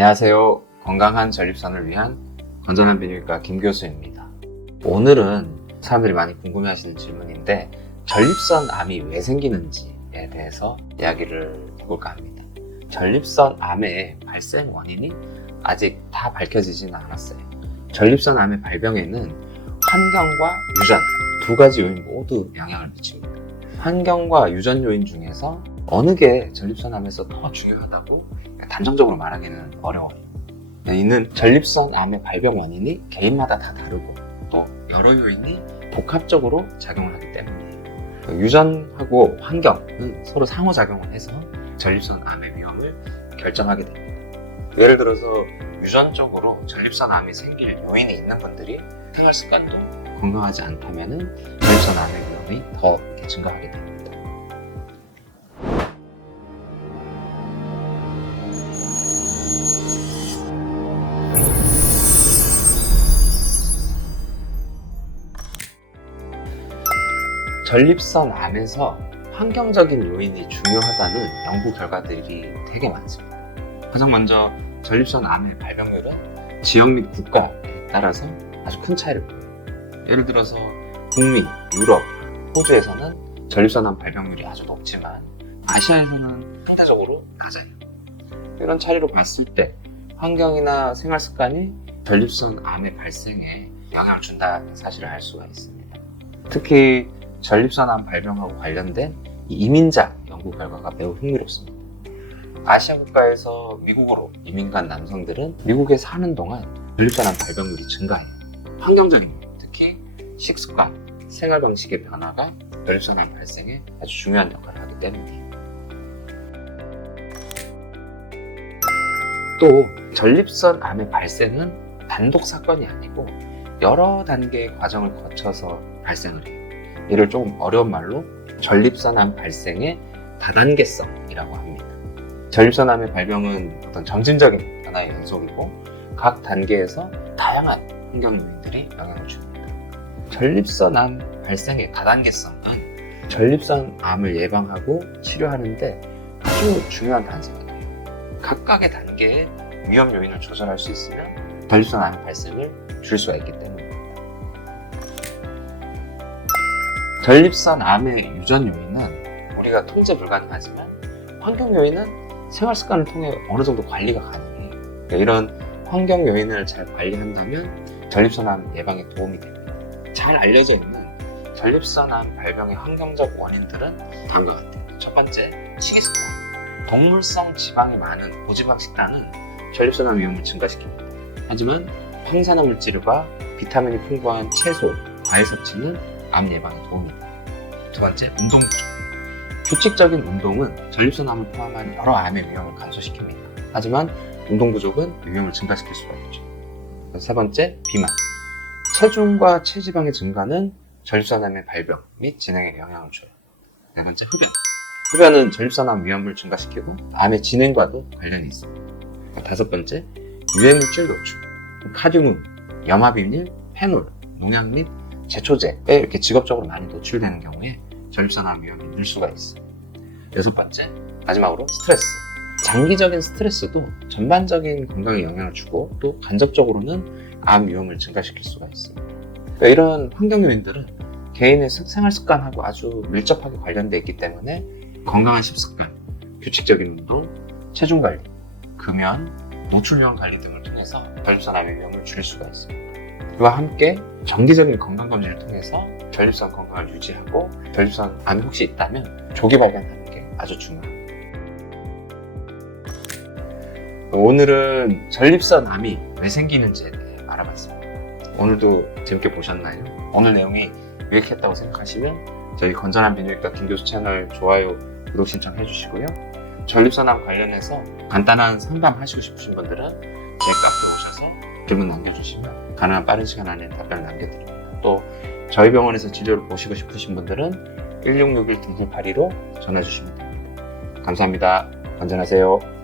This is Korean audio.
안녕하세요. 건강한 전립선을 위한 건전한 비뇨기과 김 교수입니다. 오늘은 사람들이 많이 궁금해하시는 질문인데 전립선 암이 왜 생기는지에 대해서 이야기를 해볼까 합니다. 전립선 암의 발생 원인이 아직 다 밝혀지지는 않았어요. 전립선 암의 발병에는 환경과 유전 두 가지 요인 모두 영향을 미칩니다. 환경과 유전 요인 중에서 어느 게 전립선 암에서 더 중요하다고 단정적으로 말하기는 어려워요. 이는 전립선 암의 발병 원인이 개인마다 다 다르고 또 여러 요인이 복합적으로 작용을 하기 때문이에요. 유전하고 환경은 서로 상호작용을 해서 전립선 암의 위험을 결정하게 됩니다. 예를 들어서 유전적으로 전립선 암이 생길 요인이 있는 분들이 생활 습관도 건강하지 않다면 전립선 암의 위험이 더 증가하게 됩니다. 전립선 안에서 환경적인 요인이 중요하다는 연구 결과들이 되게 많습니다. 가장 먼저 전립선 암의 발병률은 지역 및 국가에 따라서 아주 큰 차이를 보여요. 예를 들어서 북미, 유럽, 호주에서는 전립선 암 발병률이 아주 높지만 아시아에서는 상대적으로 낮아요. 이런 차이로 봤을 때 환경이나 생활 습관이 전립선 암의 발생에 영향을 준다는 사실을 알 수가 있습니다. 특히 전립선암 발병하고 관련된 이민자 연구 결과가 매우 흥미롭습니다. 아시아 국가에서 미국으로 이민 간 남성들은 미국에 사는 동안 전립선암 발병률이 증가해요. 환경적인 특히 식습관, 생활 방식의 변화가 전립선암 발생에 아주 중요한 역할을 하기 때문이에요. 또 전립선 암의 발생은 단독 사건이 아니고 여러 단계의 과정을 거쳐서 발생을 해요. 이를 조금 어려운 말로 전립선암 발생의 다단계성이라고 합니다. 전립선암의 발병은 어떤 점진적인 변화의 연속이고 각 단계에서 다양한 환경 요인들이 영향을 줍니다. 전립선암 발생의 다단계성은 전립선암을 예방하고 치료하는데 아주 중요한 단서가 돼요. 각각의 단계에 위험 요인을 조절할 수 있으면 전립선암 발생을 줄 수가 있기 때문입 전립선 암의 유전 요인은 우리가 통제 불가능하지만 환경 요인은 생활 습관을 통해 어느 정도 관리가 가능해요. 그러니까 이런 환경 요인을 잘 관리한다면 전립선 암 예방에 도움이 됩니다. 잘 알려져 있는 전립선 암 발병의 환경적 원인들은 다음과 같아요. 첫 번째, 식이습관. 동물성 지방이 많은 고지방 식단은 전립선 암 위험을 증가시킵니다. 하지만 항산화 물질과 비타민이 풍부한 채소, 과일 섭취는 암 예방에 도움이 됩니다. 두 번째, 운동 부족. 규칙적인 운동은 전립선암을 포함한 여러 암의 위험을 감소시킵니다. 하지만 운동 부족은 위험을 증가시킬 수가 있죠. 세 번째, 비만. 체중과 체지방의 증가는 전립선암의 발병 및 진행에 영향을 줘요. 네 번째, 흡연. 흡연은 전립선암 위험을 증가시키고 암의 진행과도 관련이 있습니다. 다섯 번째, 유해물질 노출. 카듐, 염화비닐, 페놀, 농약 및 제초제에 이렇게 직업적으로 많이 노출되는 경우에 전립선암 위험이 늘 수가 있어요. 여섯 번째, 마지막으로 스트레스. 장기적인 스트레스도 전반적인 건강에 영향을 주고 또 간접적으로는 암 위험을 증가시킬 수가 있습니다. 그러니까 이런 환경 요인들은 개인의 생활 습관하고 아주 밀접하게 관련되어 있기 때문에 건강한 식습관, 규칙적인 운동, 체중 관리, 금연, 노출량 관리 등을 통해서 전립선암의 위험을 줄일 수가 있습니다. 이와 함께 정기적인 건강검진을 통해서 전립선 건강을 유지하고 전립선 암이 혹시 있다면 조기 발견하는 게 아주 중요합니다. 오늘은 전립선 암이 왜 생기는지에 대해 알아봤습니다. 오늘도 재밌게 보셨나요? 오늘 내용이 유익했다고 생각하시면 저희 건전한 비뇨기과 김교수 채널 좋아요, 구독 신청해 주시고요. 전립선암 관련해서 간단한 상담하시고 싶으신 분들은 제 카페 질문 남겨주시면 가능한 빠른 시간 안에 답변을 남겨드립니다. 또 저희 병원에서 진료를 보시고 싶으신 분들은 1661-2282로 전화 주시면 됩니다. 감사합니다. 건전하세요.